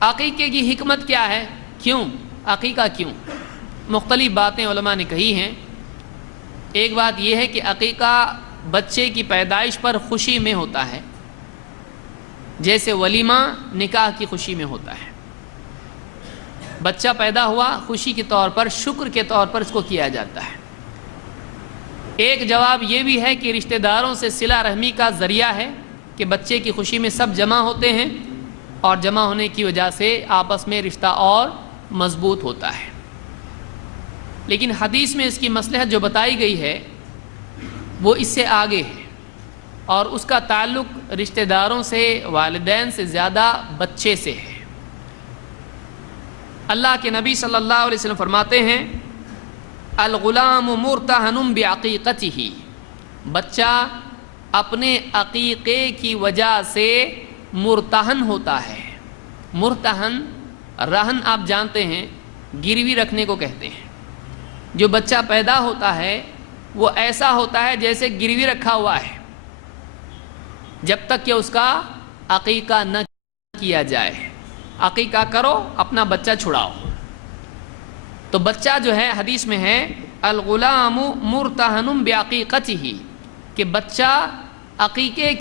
عقیقے کی حکمت کیا ہے؟ کیوں عقیقہ کیوں؟ مختلف باتیں علماء نے کہی ہیں۔ ایک بات یہ ہے کہ عقیقہ بچے کی پیدائش پر خوشی میں ہوتا ہے، جیسے ولیمہ نکاح کی خوشی میں ہوتا ہے۔ بچہ پیدا ہوا، خوشی کے طور پر، شکر کے طور پر اس کو کیا جاتا ہے۔ ایک جواب یہ بھی ہے کہ رشتہ داروں سے صلہ رحمی کا ذریعہ ہے کہ بچے کی خوشی میں سب جمع ہوتے ہیں، اور جمع ہونے کی وجہ سے آپس میں رشتہ اور مضبوط ہوتا ہے۔ لیکن حدیث میں اس کی مصلحت جو بتائی گئی ہے وہ اس سے آگے ہے، اور اس کا تعلق رشتہ داروں سے، والدین سے زیادہ بچے سے ہے۔ اللہ کے نبی صلی اللہ علیہ وسلم فرماتے ہیں الغلام مرتہن بعقیقتہ، بچہ اپنے عقیقے کی وجہ سے مرتہن ہوتا ہے۔ مرتہن، رہن آپ جانتے ہیں، گروی رکھنے کو کہتے ہیں۔ جو بچہ پیدا ہوتا ہے وہ ایسا ہوتا ہے جیسے گروی رکھا ہوا ہے، جب تک کہ اس کا عقیقہ نہ کیا جائے۔ عقیقہ کرو، اپنا بچہ چھڑاؤ۔ تو بچہ جو ہے حدیث میں ہے الغلام مرتہن بعقیقتہ، کہ بچہ عقیقے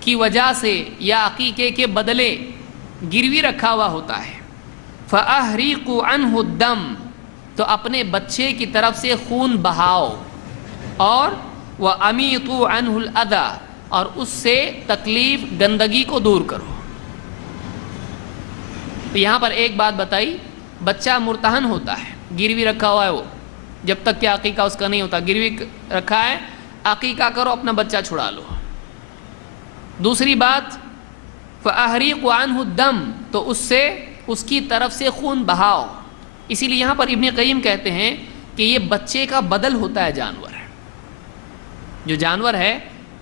کی وجہ سے یا عقیقے کے بدلے گروی رکھا ہوا ہوتا ہے۔ فَأَحْرِقُ عَنْهُ الدَّمَ، تو اپنے بچے کی طرف سے خون بہاؤ، اور وَأَمِيطُ عَنْهُ الْأَذَى، اور اس سے تکلیف، گندگی کو دور کرو۔ تو یہاں پر ایک بات بتائی، بچہ مرتہن ہوتا ہے، گروی رکھا ہوا ہے وہ، جب تک کہ عقیقہ اس کا نہیں ہوتا۔ گروی رکھا ہے، عقیقہ کرو، اپنا بچہ چھڑا لو۔ دوسری بات فَأَحْرِقُ عَنْهُ الدَّمَ، تو اس سے، اس کی طرف سے خون بہاؤ۔ اسی لیے یہاں پر ابن قیم کہتے ہیں کہ یہ بچے کا بدل ہوتا ہے جانور۔ جو جانور ہے،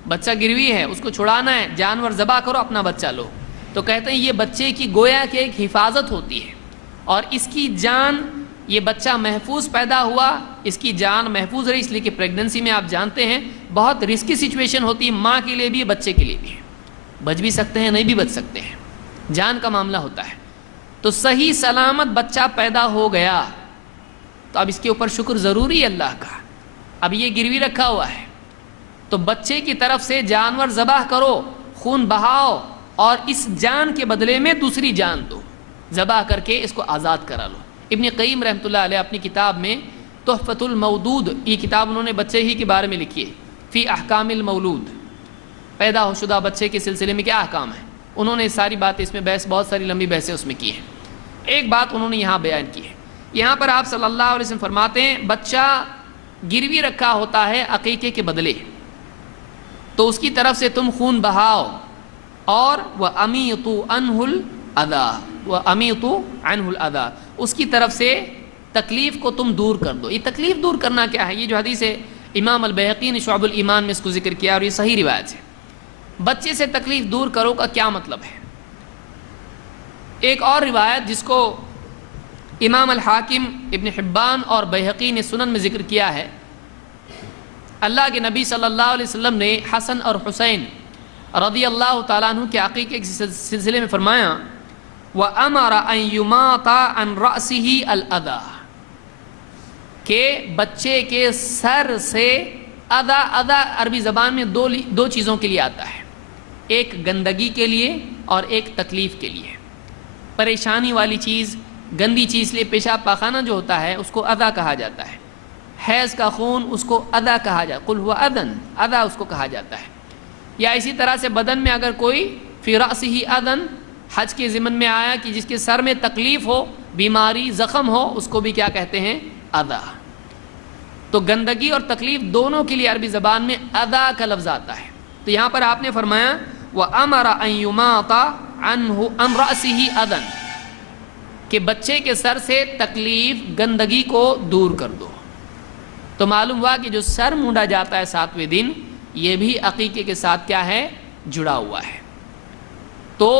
بچہ گروی ہے، اس کو چھڑانا ہے، جانور ذبح کرو، اپنا بچہ لو۔ تو کہتے ہیں یہ بچے کی گویا کہ ایک حفاظت ہوتی ہے، اور اس کی جان، یہ بچہ محفوظ پیدا ہوا، اس کی جان محفوظ رہی۔ اس لیے کہ پریگننسی میں آپ جانتے ہیں بہت رسکی سچویشن ہوتی ہے، ماں کے لیے بھی، بچے کے لیے بھی۔ بچ بھی سکتے ہیں، نہیں بھی بچ سکتے ہیں، جان کا معاملہ ہوتا ہے۔ تو صحیح سلامت بچہ پیدا ہو گیا تو اب اس کے اوپر شکر ضروری ہے اللہ کا۔ اب یہ گروی رکھا ہوا ہے، تو بچے کی طرف سے جانور ذبح کرو، خون بہاؤ، اور اس جان کے بدلے میں دوسری جان دو، ذبح کر کے اس کو آزاد کرا لو۔ ابن قیم رحمۃ اللہ علیہ اپنی کتاب میں تحفۃ المودود، یہ کتاب انہوں نے بچے ہی کے بارے میں لکھی ہے، فی احکام المولود، پیدا ہو شدہ بچے کے سلسلے میں کیا احکام ہیں۔ انہوں نے ساری بات اس میں بحث، بہت ساری لمبی بحثیں اس میں کی ہیں۔ ایک بات انہوں نے یہاں بیان کی ہے، یہاں پر آپ صلی اللہ علیہ وسلم فرماتے ہیں بچہ گروی رکھا ہوتا ہے عقیقے کے بدلے، تو اس کی طرف سے تم خون بہاؤ، اور وَأَمِيطُ عَنْهُ الْأَذَى، وَأَمِيطُ عَنْهُ الْأَذَى، اس کی طرف سے تکلیف کو تم دور کر دو۔ یہ تکلیف دور کرنا کیا ہے؟ یہ جو حدیث ہے امام البیہقی نے شعب الایمان میں اس کو ذکر کیا، اور یہ صحیح روایت ہے۔ بچے سے تکلیف دور کرو کا کیا مطلب ہے؟ ایک اور روایت جس کو امام الحاکم، ابن حبان اور بیہقی نے سنن میں ذکر کیا ہے، اللہ کے نبی صلی اللہ علیہ وسلم نے حسن اور حسین رضی اللہ تعالیٰ عنہ کے عقیقے کے سلسلے میں فرمایا وَأَمَرَ أَن يُمَاطَ عَنْ رَأْسِهِ الْأَذَى، کہ بچے کے سر سے ادا، ادا عربی زبان میں دو چیزوں کے لیے آتا ہے، ایک گندگی کے لیے اور ایک تکلیف کے لیے۔ پریشانی والی چیز، گندی چیز، لیے پیشاب پاخانہ جو ہوتا ہے اس کو ادا کہا جاتا ہے، حیض کا خون اس کو ادا کہا جاتا ہے، قُلْ هُوَ أَذًا، ادا اس کو کہا جاتا ہے۔ یا اسی طرح سے بدن میں اگر کوئی فی رأسہ اذن، حج کے ضمن میں آیا کہ جس کے سر میں تکلیف ہو، بیماری، زخم ہو، اس کو بھی کیا کہتے ہیں؟ ادا۔ تو گندگی اور تکلیف دونوں کے لیے عربی زبان میں ادا کا لفظ آتا ہے۔ تو یہاں پر آپ نے فرمایا وَأَمَرَ أَن يُمَاطَ عَنْ رَأْسِهِ أَذًا، کہ بچے کے سر سے تکلیف، گندگی کو دور کر دو۔ تو معلوم ہوا کہ جو سر مونڈا جاتا ہے 7ویں دن، یہ بھی عقیقے کے ساتھ کیا ہے؟ جڑا ہوا ہے۔ تو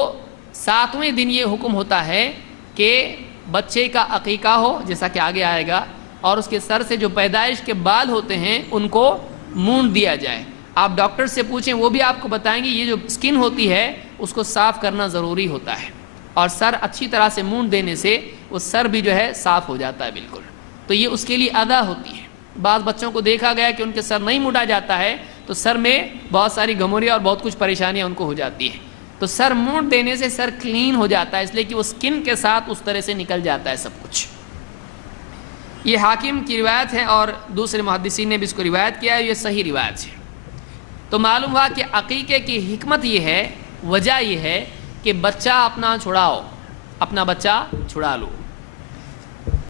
7ویں دن یہ حکم ہوتا ہے کہ بچے کا عقیقہ ہو، جیسا کہ آگے آئے گا، اور اس کے سر سے جو پیدائش کے بال ہوتے ہیں ان کو مونڈ دیا جائے۔ آپ ڈاکٹر سے پوچھیں، وہ بھی آپ کو بتائیں گے یہ جو سکن ہوتی ہے اس کو صاف کرنا ضروری ہوتا ہے۔ اور سر اچھی طرح سے مونڈ دینے سے وہ سر بھی جو ہے صاف ہو جاتا ہے بالکل. تو یہ اس کے لیے ادا ہوتی ہے. بعض بچوں کو دیکھا گیا کہ ان کے سر نہیں مونڈا جاتا ہے تو سر میں بہت ساری گھموریاں اور بہت کچھ پریشانیاں ان کو ہو جاتی ہے. تو سر مونڈ دینے سے سر کلین ہو جاتا ہے، اس لیے کہ وہ سکن کے ساتھ اس طرح سے نکل جاتا ہے سب کچھ. یہ حاکم کی روایت ہے اور دوسرے محدثین نے بھی اس کو روایت کیا ہے، یہ صحیح روایت ہے. تو معلوم ہوا کہ عقیقے کی حکمت یہ ہے، وجہ یہ ہے کہ بچہ اپنا چھڑاؤ، اپنا بچہ چھڑا لو.